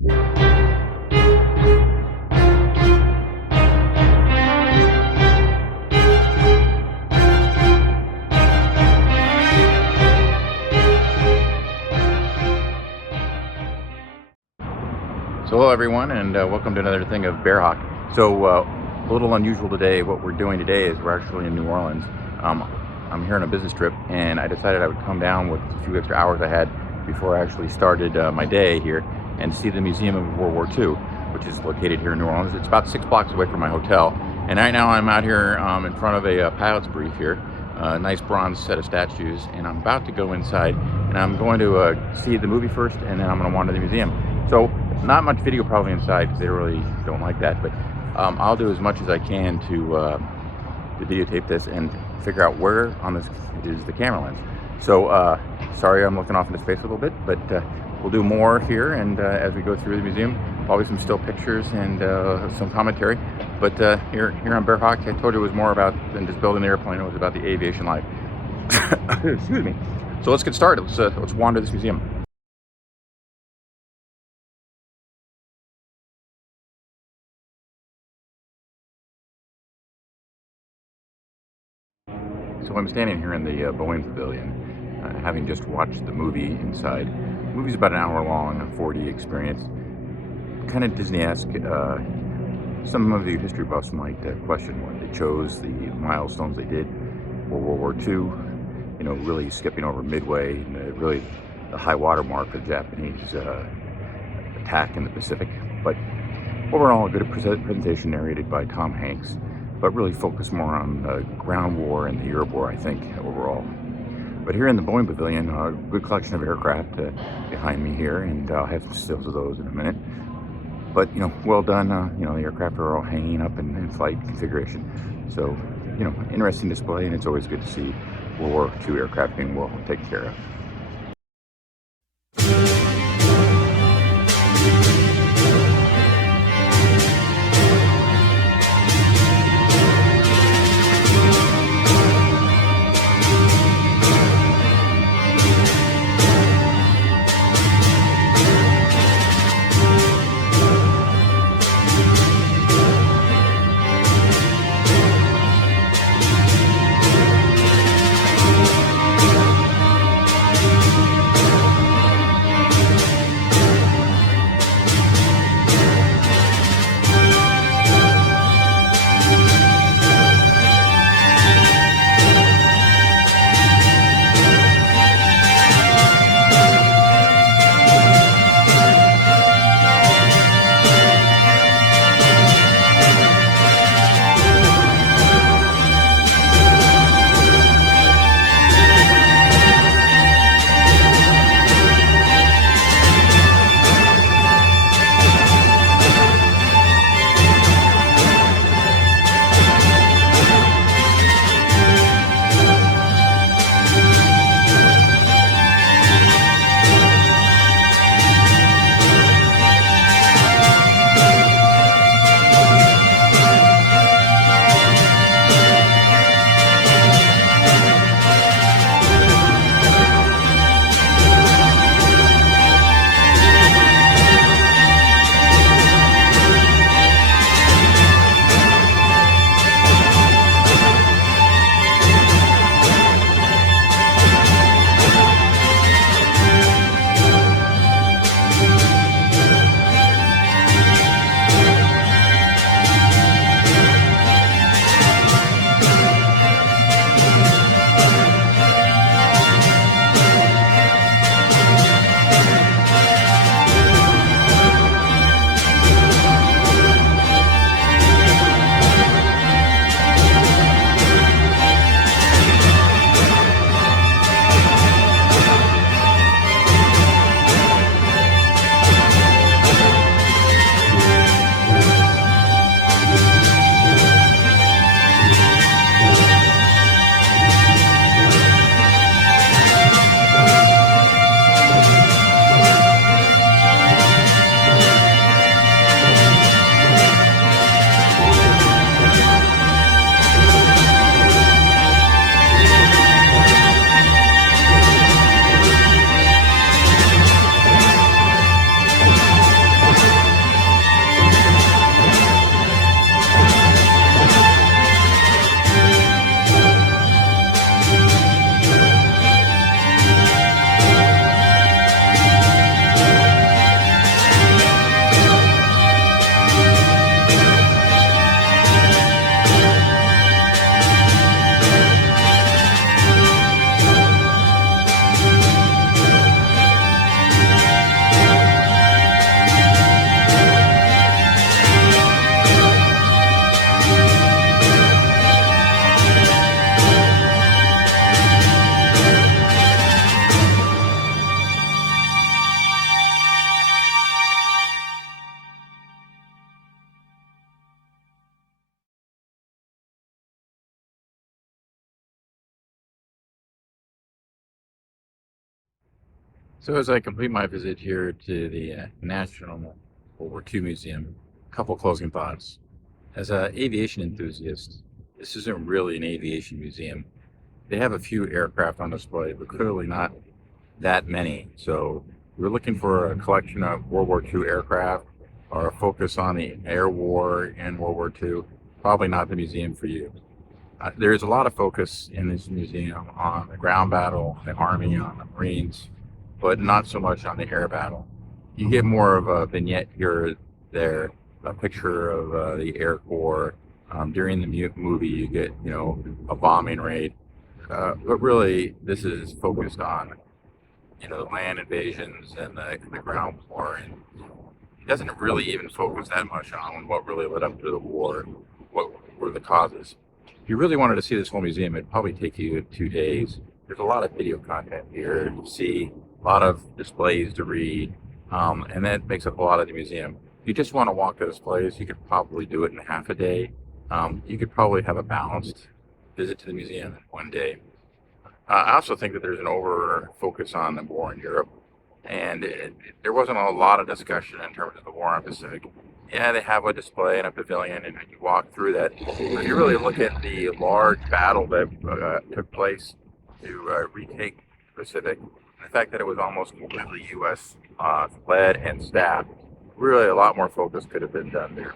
So hello everyone, and welcome to another thing of Bear Hawk. So a little unusual today. What we're doing today is we're actually in New Orleans. I'm here on a business trip, and I decided I would come down with a few extra hours I had before I actually started my day here and see the Museum of World War II, which is located here in New Orleans. It's about 6 blocks away from my hotel, and right now I'm out here in front of a pilot's brief here, a nice bronze set of statues, and I'm about to go inside, and I'm going to see the movie first, and then I'm going to wander the museum. So not much video probably inside because they really don't like that, but I'll do as much as I can to videotape this and figure out where on this is the camera lens. So sorry I'm looking off into space a little bit, but we'll do more here, and as we go through the museum, probably some still pictures and some commentary. But here on Bear Hawk, I told you it was more about than just building an airplane. It was about the aviation life. Excuse me. So let's get started. Let's wander this museum. So I'm standing here in the Boeing Pavilion, having just watched the movie inside. The movie's about an hour long, a 4D experience, kind of Disney-esque. Some of the history buffs might question why they chose the milestones they did for World War II, you know, really skipping over Midway, and really the high water mark of the Japanese attack in the Pacific. But overall, a good presentation narrated by Tom Hanks, but really focused more on the ground war and the Europe war, I think, overall. But here in the Boeing Pavilion, a good collection of aircraft behind me here, and I'll have some stills of those in a minute. But, you know, well done. You know, the aircraft are all hanging up in flight configuration. So, you know, interesting display, and it's always good to see World War II aircraft being well taken care of. So as I complete my visit here to the National WWII Museum, a couple closing thoughts. As an aviation enthusiast, this isn't really an aviation museum. They have a few aircraft on display, but clearly not that many. So if you're looking for a collection of World War II aircraft or a focus on the air war in World War II, probably not the museum for you. There's a lot of focus in this museum on the ground battle, the Army, on the Marines, but not so much on the air battle. You get more of a vignette here or there, a picture of the Air Corps. During the movie, you get, a bombing raid. But really, this is focused on, land invasions and the ground war. And it doesn't really even focus that much on what really led up to the war, what were the causes. If you really wanted to see this whole museum, it'd probably take you 2 days. There's a lot of video content here to see, a lot of displays to read, and that makes up a lot of the museum. If you just want to walk the displays, you could probably do it in half a day. You could probably have a balanced visit to the museum in 1 day. I also think that there's an over focus on the war in Europe, and there wasn't a lot of discussion in terms of the war on Pacific. Yeah, they have a display and a pavilion, and you walk through that. But if you really look at the large battle that took place to retake the Pacific, and the fact that it was almost completely U.S. Led and staffed, really a lot more focus could have been done there.